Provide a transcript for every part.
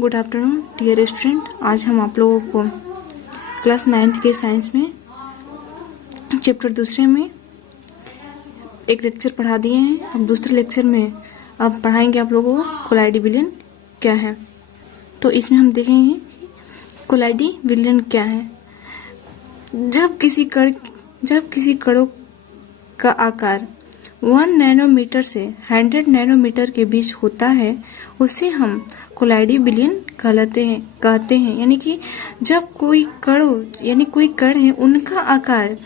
Good afternoon dear student. आज हम आप लोगों को क्लास 9th के साइंस में चैप्टर दूसरे में एक लेक्चर पढ़ा दिए हैं। अब दूसरे लेक्चर में अब पढ़ाएंगे आप लोगों को कोलाइडी विलयन क्या है। तो इसमें हम देखेंगे कोलाइडी विलयन क्या है। जब किसी कणों का आकार 1 नैनोमीटर से 100 नैनोमीटर के बीच होता है उसे हम कोलाइडी विलयन कहते हैं। यानी कि जब कोई कण है उनका आकार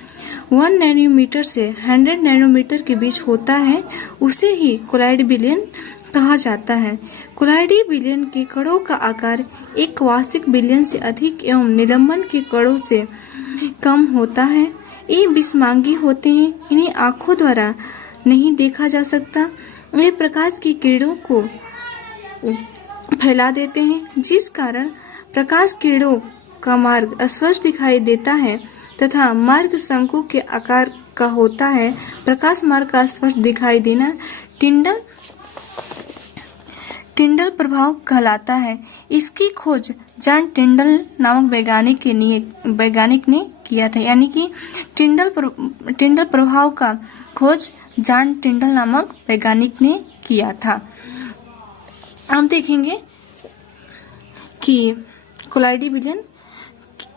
1 नैनोमीटर से 100 नैनोमीटर के बीच होता है उसे ही कोलाइडी विलयन कहा जाता है। कोलाइडी विलयन के कणों का आकार एक वास्तविक विलयन से अधिक एवं निलंबन के कणों से कम होता है। ये विषमांगी होते हैं, इन्हें आंखों द्वारा नहीं देखा जा सकता। ये प्रकाश की किरणों को फैला देते हैं, जिस कारण प्रकाश किरणों का मार्ग अस्पष्ट दिखाई देता है तथा मार्ग शंकु के आकार का होता है। प्रकाश मार्ग का स्पष्ट दिखाई देना टिंडल प्रभाव कहलाता है। इसकी खोज जॉन टिंडल नामक वैज्ञानिक ने किया था। यानी कि टिंडल प्रभाव का खोज जॉन टिंडल नामक वैज्ञानिक ने किया था। हम देखेंगे कि कोलाइडी विलयन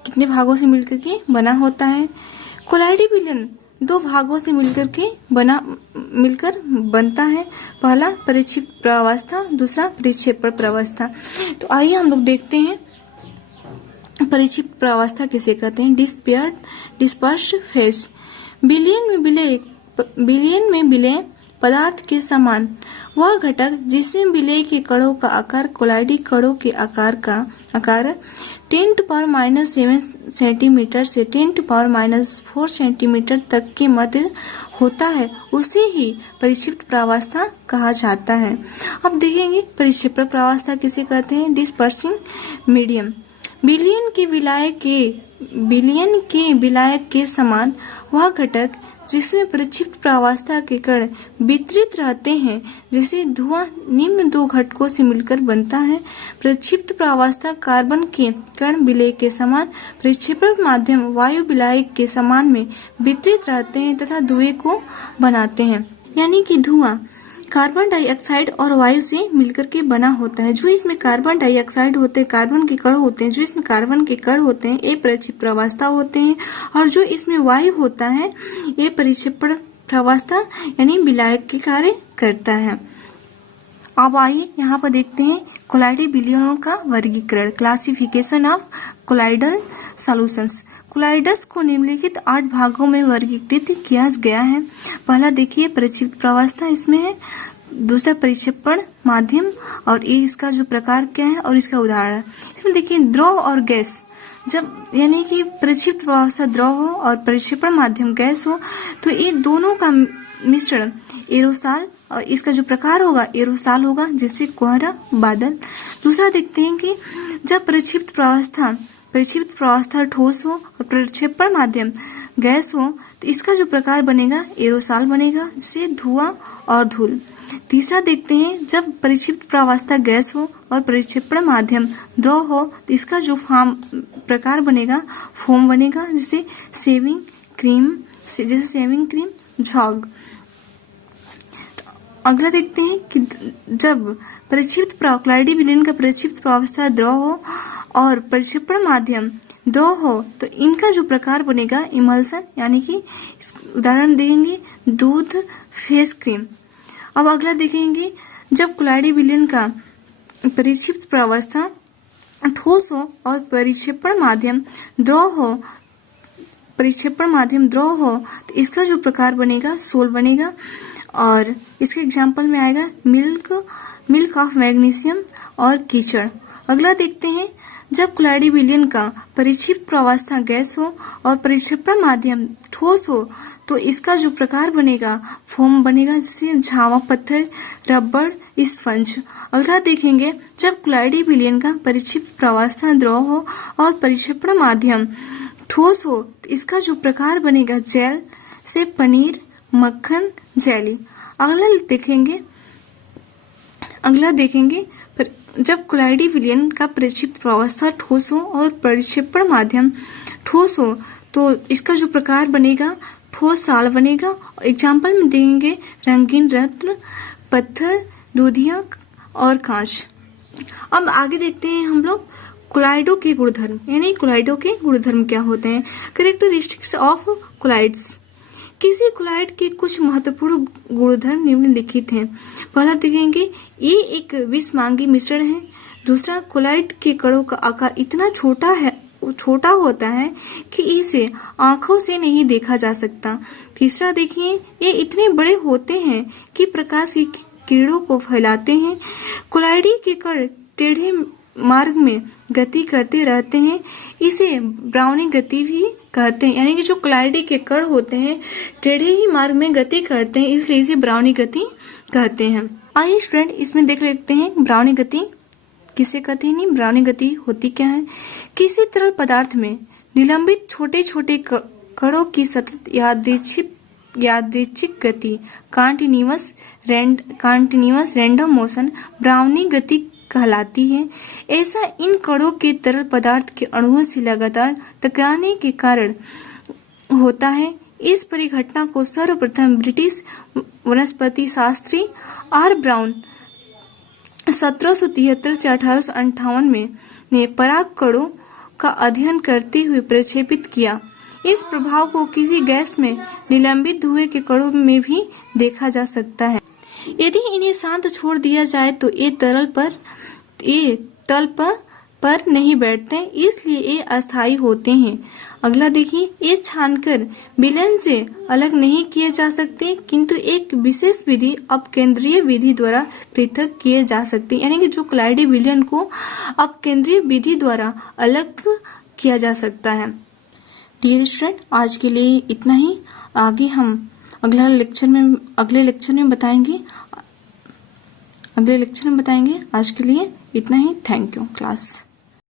कितने भागों से मिलकर के बना होता है। कोलाइडी विलयन 2 भागों से मिलकर बनता है। पहला परिक्षिप्त प्रावस्था, दूसरा परिक्षेपण प्रावस्था। तो आइए हम लोग देखते हैं परिक्षिप्त प्रावस्था किसे कहते हैं। Dispersed phase. विलयन में विलेय पदार्थ के समान वह घटक जिसमें विलेय के कणों का आकार कोलाइडी कणों के आकार 10⁻⁻7 सेंटीमीटर से 10⁻⁴ सेंटीमीटर तक के मध्य होता है उसे ही परिक्षिप्त प्रावस्था कहा जाता है। अब देखेंगे परिक्षेपण प्रावस्था किसे कहते हैं। Dispersing medium. विलयन के विलायक के समान वह घटक जिसमें परिक्षिप्त प्रावस्था के कण वितरित रहते हैं, जैसे धुआं निम्न 2 घटकों से मिलकर बनता है। परिक्षिप्त प्रावस्था कार्बन के कण विलेय के समान, परिक्षेपण माध्यम वायु विलायक के समान में वितरित रहते हैं तथा धुएं को बनाते हैं। यानी कि धुआं कार्बन डाइऑक्साइड और वायु से मिलकर के बना होता है। जो इसमें कार्बन डाइऑक्साइड होते हैं, कार्बन के कण होते हैं, जो इसमें कार्बन के कण होते हैं ये परिक्षिप्त प्रावस्था होते हैं। और जो इसमें वायु होता है ये परिक्षेपण प्रावस्था यानी विलायक के कार्य करता है। अब आइए यहाँ पर देखते हैं कोलाइडी विलयनों का वर्गीकरण। Classification of colloidal solutions. Colloids को निम्नलिखित 8 भागों में वर्गीकृत किया गया है। पहला देखिए परिक्षिप्त प्रावस्था इसमें है, दूसरा परिक्षेपण माध्यम और इसका जो प्रकार क्या है और इसका उदाहरण। इसमें देखिए द्रव और गैस। जब यानी कि परिक्षिप्त प्रावस्था द्रव हो और परिक्षेपण माध्यम गैस हो तो ये दोनों का मिश्रण एरोसॉल और इसका जो प्रकार होगा एरोसॉल होगा, जैसे कोहरा बादल। दूसरा देखते हैं कि जब परिक्षिप्त प्रावस्था ठोस हो और प्रक्षेपण माध्यम गैस हो तो इसका जो प्रकार बनेगा एरोसॉल बनेगा, जैसे धुआं और धूल। तीसरा देखते हैं जब परिक्षिप्त प्रावस्था गैस हो और प्रक्षेपण माध्यम द्रव हो तो इसका जो प्रकार बनेगा फोम बनेगा, जैसे शेविंग क्रीम, झाग। अगला देखते हैं कि जब कोलाइडी विलयन का परिक्षिप्त प्रावस्था द्रव हो और प्रक्षेपण माध्यम द्रव हो तो इनका जो प्रकार बनेगा इमल्सन। यानी कि उदाहरण देंगे दूध, फेस क्रीम। अब अगला देखेंगे जब कोलाइडी विलयन का परिक्षिप्त प्रावस्था ठोस हो और प्रक्षेपण माध्यम द्रव हो तो इसका जो प्रकार बनेगा सोल बनेगा। और इसके एग्जाम्पल में आएगा मिल्क ऑफ मैग्नीशियम और कीचड़। अगला देखते हैं जब कोलाइडी विलयन का परिक्षिप्त प्रावस्था गैस हो और प्रक्षेपण माध्यम ठोस हो तो इसका जो प्रकार बनेगा फोम बनेगा, जैसे झावा पत्थर, रबड़, स्पंज। अगला देखेंगे जब कोलाइडी विलयन का परिक्षिप्त प्रावस्था द्रव हो और प्रक्षेपण माध्यम ठोस हो तो इसका जो प्रकार बनेगा जेल, से पनीर, मक्खन, जेली। अगला देखेंगे जब कोलाइडी विलयन का प्रक्षिप्त प्रावस्था ठोस हो और प्रक्षेपण माध्यम ठोस हो तो इसका जो प्रकार बनेगा ठोस साल बनेगा। एग्जाम्पल में देंगे रंगीन रत्न, पत्थर, दूधिया और कांच। अब आगे देखते हैं हम लोग कोलाइडो के गुणधर्म, यानी कोलाइडो के गुणधर्म क्या होते हैं। Characteristics of colloids. किसी कोलाइड के कुछ महत्वपूर्ण गुणधर्म निम्नलिखित हैं। पहला देखेंगे ये एक विषमांगी मिश्रण है। दूसरा, कोलाइड के कणों का आकार इतना छोटा होता है कि इसे आंखों से नहीं देखा जा सकता। तीसरा देखिए, ये इतने बड़े होते हैं कि प्रकाश की किरणों को फैलाते हैं। कोलाइडी के कण टेढ़े मार्ग में गति करते रहते हैं, इसे ब्राउनी गति भी कहते हैं। यानी कि जो कोलाइडी के कण होते हैं टेढ़े ही मार्ग में गति करते हैं, इसलिए इसे ब्राउनी गति कहते हैं। आइए स्टूडेंट इसमें देख लेते हैं ब्राउनी गति किसे कहते हैं। नहीं, ब्राउनी गति होती क्या है। किसी तरल पदार्थ में निलंबित छोटे छोटे कणों की सतत यादृच्छिक गति कॉन्टिन्यूअस रैंडम मोशन ब्राउनी गति कहलाती है। ऐसा इन कणों के तरल पदार्थ के अणुओं से लगातार टकराने के कारण होता है। इस परिघटना को सर्वप्रथम ब्रिटिश वनस्पति शास्त्री आर ब्राउन 1773 से 1858 में ने पराग कणों का अध्ययन करते हुए प्रक्षेपित किया। इस प्रभाव को किसी गैस में निलंबित धुएं के कणों में भी देखा जा सकता है। यदि इन्हें शांत छोड़ दिया जाए तो ये तल पर नहीं बैठते, इसलिए ये अस्थायी होते हैं। अगला देखिए, ये छानकर विलयन से अलग नहीं किए जा सकते, किंतु एक विशेष विधि अपकेंद्रीय विधि द्वारा पृथक किए जा सकते हैं। यानी कि जो कोलाइडी विलयन को अपकेंद्रीय विधि द्वारा अलग किया जा सकता है। डियर स्टूडेंट, आज के लिए इतना ही। आगे हम अगले लेक्चर में बताएंगे। आज के लिए इतना ही। Thank you class.